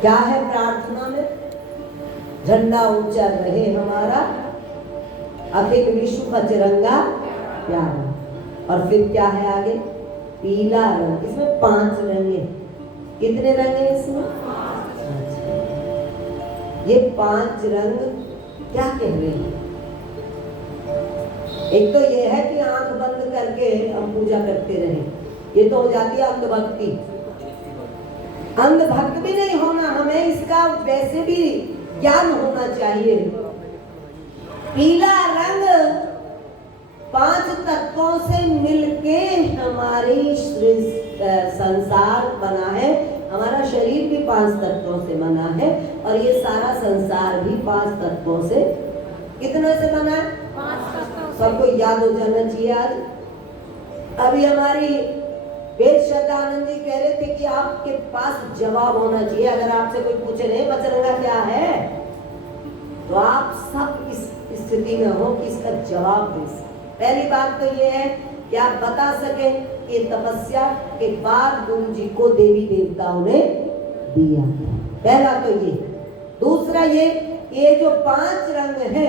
क्या है प्रार्थना में? झंडा ऊंचा रहे हमारा, अखिल विश्व का तिरंगा प्यारा। और फिर क्या है आगे? पीला रंग। इसमें 5 रंग है। कितने रंग है इसमें? ये 5 रंग क्या कह रहे हैं? एक तो ये है कि आंख बंद करके हम पूजा करते रहे, ये तो हो जाती है अंधभक्ति। अंधभक्त भी नहीं होना, हमें इसका वैसे भी ज्ञान होना चाहिए। पीला रंग 5 तत्वों से मिलके हमारी संसार बना है। हमारा शरीर भी 5 तत्वों से बना है और ये सारा संसार भी 5 तत्वों से, कितने से बना है? 5 तत्वों। सबको याद हो जाना चाहिए आज। अभी हमारी वेद श्रद्धानंद जी कह रहे थे कि आपके पास जवाब होना चाहिए। अगर आपसे कोई पूछे नहीं बजरंगा क्या है, तो आप सब इस स्थिति में हो कि इसका जवाब दे सकें। पहली बात तो ये है कि आप बता सकें कि तपस्या के बाद गुरु जी को देवी देवताओं ने दिया। पहला तो ये। दूसरा ये जो 5 रंग है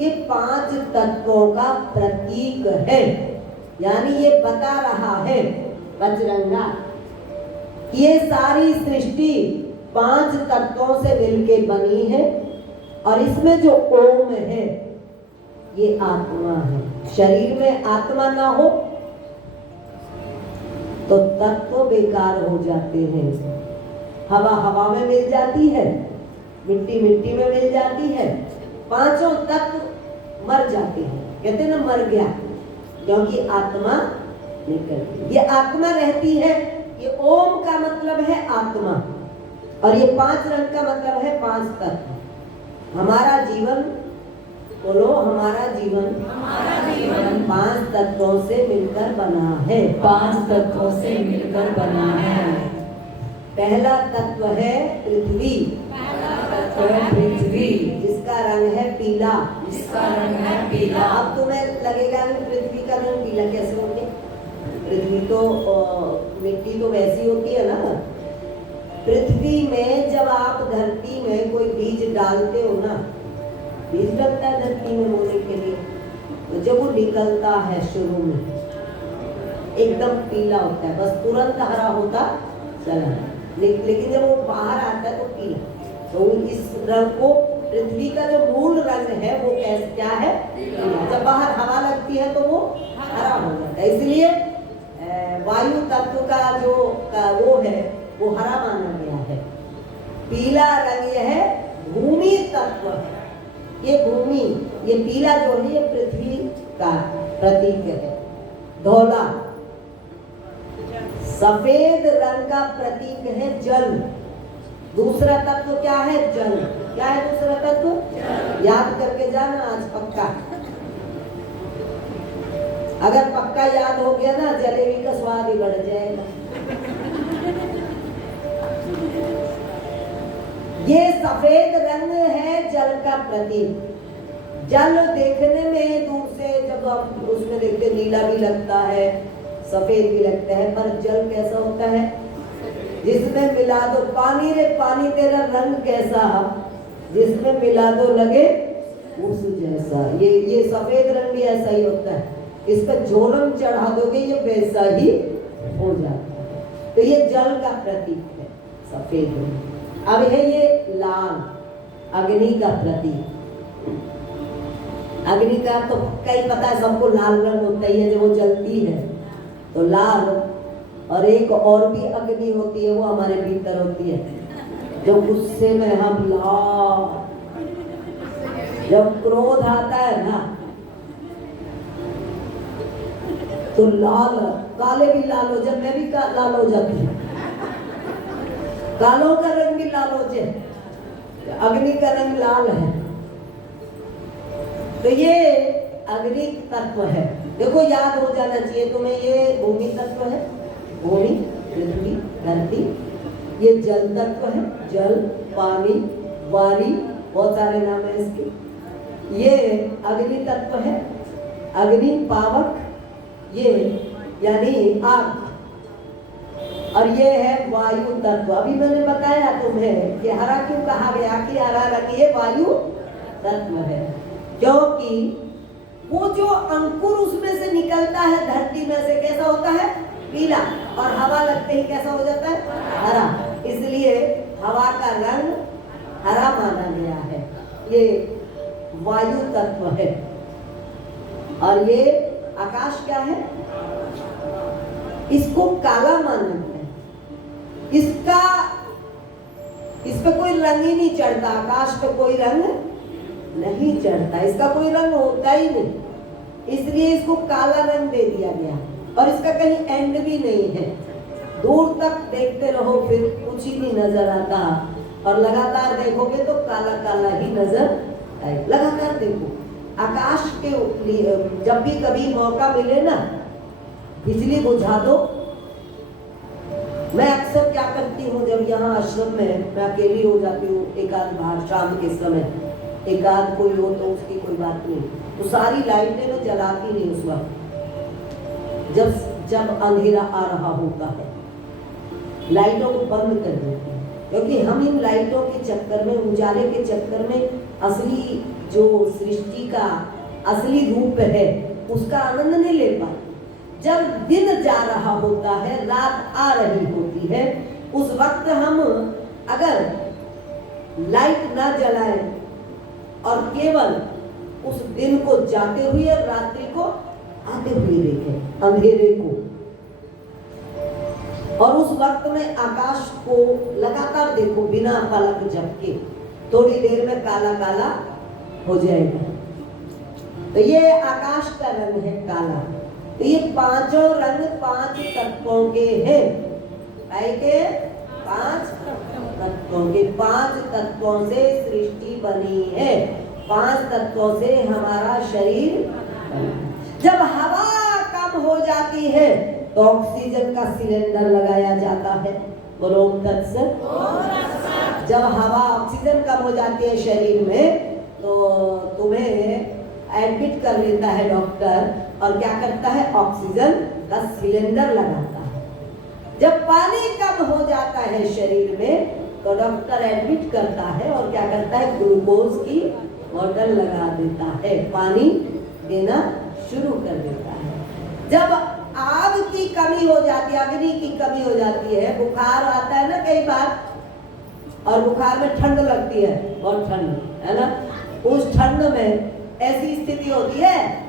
ये 5 तत्वों का प्रतीक है। यानी ये बता रहा है बजरंगा कि ये सारी सृष्टि 5 तत्वों से मिलके बनी है और इसमें जो ओम है ये आत्मा है। शरीर में आत्मा ना हो तो तत्व बेकार हो जाते हैं। हवा हवा में मिल जाती है, मिट्टी मिट्टी में मिल जाती है, 5 तत्व मर जाते हैं। कहते ना मर गया, क्योंकि आत्मा निकल, ये आत्मा रहती है। ये ओम का मतलब है आत्मा और ये 5 रंग का मतलब है 5 तत्व। हमारा जीवन, बोलो हमारा जीवन 5 तत्वों से मिलकर बना है। 5 तत्वों से मिलकर बना है। पहला तत्व है पृथ्वी। पृथ्वी जिसका रंग है पीला। जिसका रंग है पीला। अब तुम्हें लगेगा कि पृथ्वी का रंग पीला कैसे हो गया? पृथ्वी तो मिट्टी तो वैसी होती है ना। पृथ्वी में जब आप धरती में कोई बीज डालते हो ना, बीज लगता है धरती में बोने के लिए, तो जब वो निकलता है शुरू में एकदम पीला होता है, बस तुरंत हरा होता चला, लेकिन जब वो बाहर आता है तो पीला। तो इस रंग को, पृथ्वी का जो मूल रंग है वो क्या है? जब बाहर हवा लगती है तो वो हरा हो जाता है। इसलिए वायु तत्व का जो वो है वो हरा माना गया है। पीला रंग यह है भूमि तत्व है। ये भूमि, ये पीला जो है ये पृथ्वी का प्रतीक है। धौला, सफेद रंग का प्रतीक है जल। दूसरा तत्व क्या है? जल। क्या है दूसरा तत्व? याद करके जाना आज पक्का। अगर पक्का याद हो गया ना, जलेबी का स्वाद ही बढ़ जाएगा। ये सफेद रंग है जल का प्रतीक। जल देखने में दूर से जब आप उसमें देखते नीला भी लगता है, सफेद भी लगता है, पर जल कैसा होता है? जिसमें मिला दो पानी रे पानी तेरा रंग कैसा, जिसमें मिला दो लगे उस जैसा। ये सफेद रंग भी ऐसा ही होता है। इस पर झोलम चढ़ा दोगे ये वैसा ही हो जाता है। तो ये जल का प्रतीक है सफेद रंग। अब है ये लाल, अग्नि का प्रतीक। अग्नि का तो कई पता है सबको, लाल रंग होता ही है जब वो जलती है तो लाल। और एक और भी अग्नि होती है, वो हमारे भीतर होती है, जो गुस्से में हम लाल, जब क्रोध आता है ना तो लाल, काले भी लाल हो जाए, मैं भी लाल हो जाती हूँ, कालों का रंग भी लाल हो जाए, अग्नि का रंग लाल है। तो ये अग्नि तत्व है। देखो याद हो जाना चाहिए तुम्हें, ये भूमि तत्व है, भूमि, पृथ्वी, धरती। ये जल तत्व है, जल, पानी, वारी, बहुत सारे नाम है इसके। ये अग्नि तत्व है, अग्नि, पावक, ये यानी आग। और ये है वायु तत्व। अभी मैंने बताया तुम्हें कि हरा क्यों कहा गया कि हरा रंग ये वायु तत्व है, क्योंकि वो जो अंकुर उसमें से निकलता है धरती में से कैसा होता है, पीला, और हवा लगते ही कैसा हो जाता है, हरा। इसलिए हवा का रंग हरा माना गया है। ये वायु तत्व है। और ये आकाश क्या है, इसको काला माना गया है। इसका इस पे कोई रंग ही नहीं चढ़ता, आकाश पे कोई रंग नहीं चढ़ता, इसका कोई रंग होता ही नहीं, इसलिए इसको काला रंग दे दिया गया। और इसका कहीं एंड भी नहीं है, दूर तक देखते रहो फिर कुछ ही नहीं नजर आता, और लगातार देखोगे तो काला काला ही नजर आए। लगातार देखो आकाश के लिए, जब भी कभी मौका मिले ना बिजली बुझा दो। मैं अक्सर क्या करती हूँ, जब यहाँ आश्रम में मैं अकेली हो जाती हूँ, एक आध बार शाम के समय एक आध कोई हो तो उसकी कोई बात नहीं, तो सारी लाइटें मैं जलाती नहीं उस वक्त, जब अंधेरा आ रहा होता है लाइटों को बंद कर देती हूँ, क्योंकि हम इन लाइटों के चक्कर में, उजाले के चक्कर में असली जो सृष्टि का असली रूप है उसका आनंद नहीं ले पाते। जब दिन जा रहा होता है, रात आ रही होती है, उस वक्त हम अगर लाइट ना जलाएं और केवल उस दिन को जाते हुए और रात्रि को आते हुए देखें, अंधेरे को, और उस वक्त में आकाश को लगातार देखो बिना पलक झपके, थोड़ी देर में काला काला हो जाएगा। तो ये आकाश का रंग है काला। तो ये पांचों रंग पांच तत्वों के हैं, के पांच तत्वों के, पांच तत्वों से सृष्टि बनी है, पांच तत्वों से हमारा शरीर। जब हवा कम हो जाती है तो ऑक्सीजन का सिलेंडर लगाया जाता है, बोलो तत्सत। जब हवा ऑक्सीजन कम हो जाती है शरीर में तो तुम्हें एडमिट कर लेता है डॉक्टर, और क्या करता है, ऑक्सीजन का सिलेंडर लगाता है। जब पानी कम हो जाता है शरीर में तो डॉक्टर एडमिट करता है और क्या करता है, ग्लूकोज की बोतल लगा देता है, पानी देना शुरू कर देता है। जब आग की कमी हो जाती है, अग्नि की कमी हो जाती है, बुखार आता है ना कई बार, और बुखार में ठंड लगती है, बहुत ठंड है ना, उस ठंड में ऐसी स्थिति होती है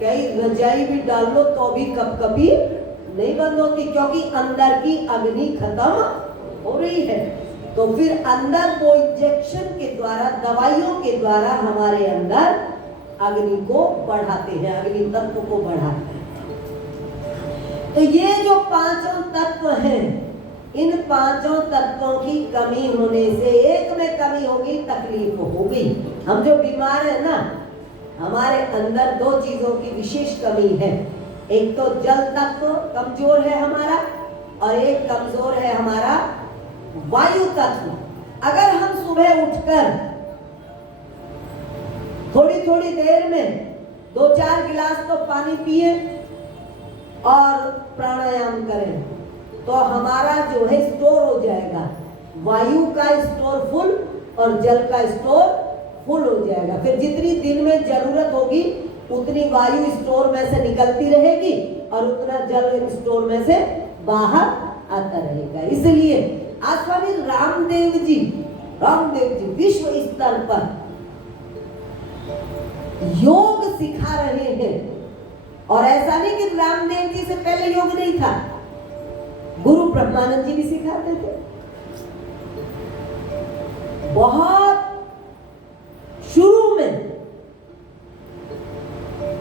कई रजाई भी डाल लो तो भी कभी नहीं बंद होती, क्योंकि अंदर की अग्नि खत्म हो रही है। तो फिर अंदर वो इंजेक्शन के द्वारा, दवाइयों के द्वारा हमारे अंदर अग्नि को बढ़ाते हैं, अग्नि तत्व को बढ़ाते हैं। तो ये जो पांचों तत्व हैं, इन पांचों तत्वों की कमी होने से, एक में कमी होगी तकलीफ होगी। हम जो बीमार है ना, हमारे अंदर दो चीजों की विशेष कमी है, एक तो जल तत्व कमजोर है हमारा, और एक कमजोर है हमारा वायु तत्व। अगर हम सुबह उठकर थोड़ी थोड़ी देर में 2-4 गिलास तो पानी पिए और प्राणायाम करें तो हमारा जो है स्टोर हो जाएगा, वायु का स्टोर फुल और जल का स्टोर फुल हो जाएगा। फिर जितनी दिन में जरूरत होगी उतनी वायु स्टोर में से निकलती रहेगी और उतना जल स्टोर में से बाहर आता रहेगा। इसलिए आज स्वामी रामदेव जी विश्व स्तर पर योग सिखा रहे हैं। और ऐसा नहीं कि रामदेव जी से पहले योग नहीं था, गुरु ब्रह्मानंद जी भी सिखाते थे। बहुत शुरू में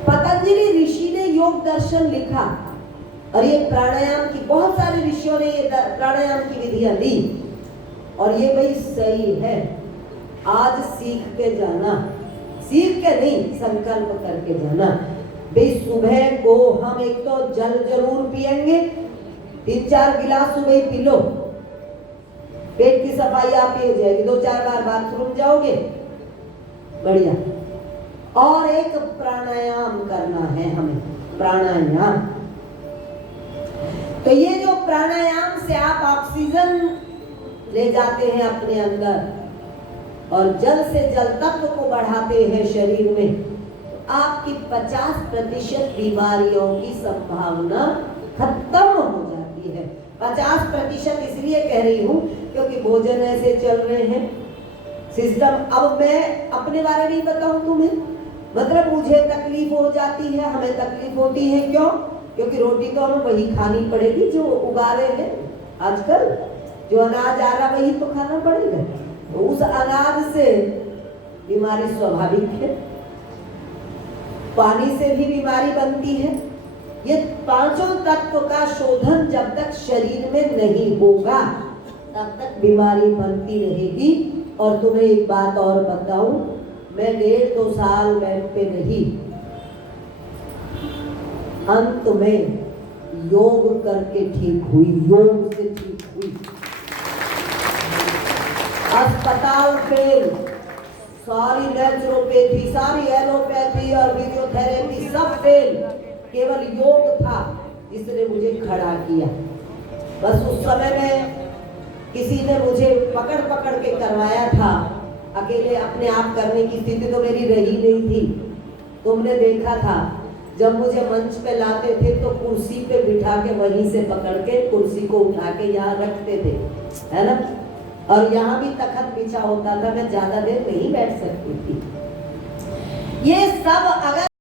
पतंजलि ऋषि ने योग दर्शन लिखा, और ये प्राणायाम की, बहुत सारे ऋषियों ने ये प्राणायाम की विधियां दी, और ये भाई सही है। आज सीख के जाना, सीख के नहीं, संकल्प करके जाना। भाई सुबह को हम एक तो जल जरूर पिएंगे, 3-4 गिलास सुबह पी लो, पेट की सफाई आप ही हो जाएगी, 2-4 बार बाथरूम जाओगे, बढ़िया। और एक प्राणायाम करना है हमें, प्राणायाम। तो ये जो प्राणायाम से आप ऑक्सीजन ले जाते हैं अपने अंदर और जल से जल तत्व को बढ़ाते हैं शरीर में, तो आपकी 50% बीमारियों की संभावना खत्म हो जाती है। 50% इसलिए कह रही हूँ क्योंकि भोजन ऐसे चल रहे हैं सिस्टम। अब मैं अपने बारे में बताऊं तुम्हें, मतलब मुझे तकलीफ हो जाती है, हमें तकलीफ होती है, क्यों? क्योंकि रोटी तो हमें वही खानी पड़ेगी जो उगा रहे हैं आजकल, जो अनाज आ रहा वही तो खाना पड़ेगा, तो उस अनाज से बीमारी स्वाभाविक है। पानी से भी बीमारी बनती है। ये पांचों तत्व का शोधन जब तक शरीर में नहीं होगा तब तक बीमारी बनती रहेगी। और तुम्हें एक बात और बताऊं, मैं 1.5-2 साल बेड पे रही, अंत में योग करके ठीक हुई, योग से ठीक हुई। अस्पताल फेल, सारी नेचुरोपैथी, सारी एलोपैथी और फिजियोथेरेपी सब फेल, केवल योग था जिसने मुझे खड़ा किया। बस उस समय में किसी ने मुझे पकड़ पकड़ के करवाया था, अकेले अपने आप करने की स्थिति तो मेरी रही नहीं थी। तुमने देखा था जब मुझे मंच पे लाते थे तो कुर्सी पे बिठा के वहीं से पकड़ के कुर्सी को उठा के यहाँ रखते थे, है ना? और यहाँ भी तखत बिछा होता था, मैं ज्यादा देर नहीं बैठ सकती थी। ये सब अगर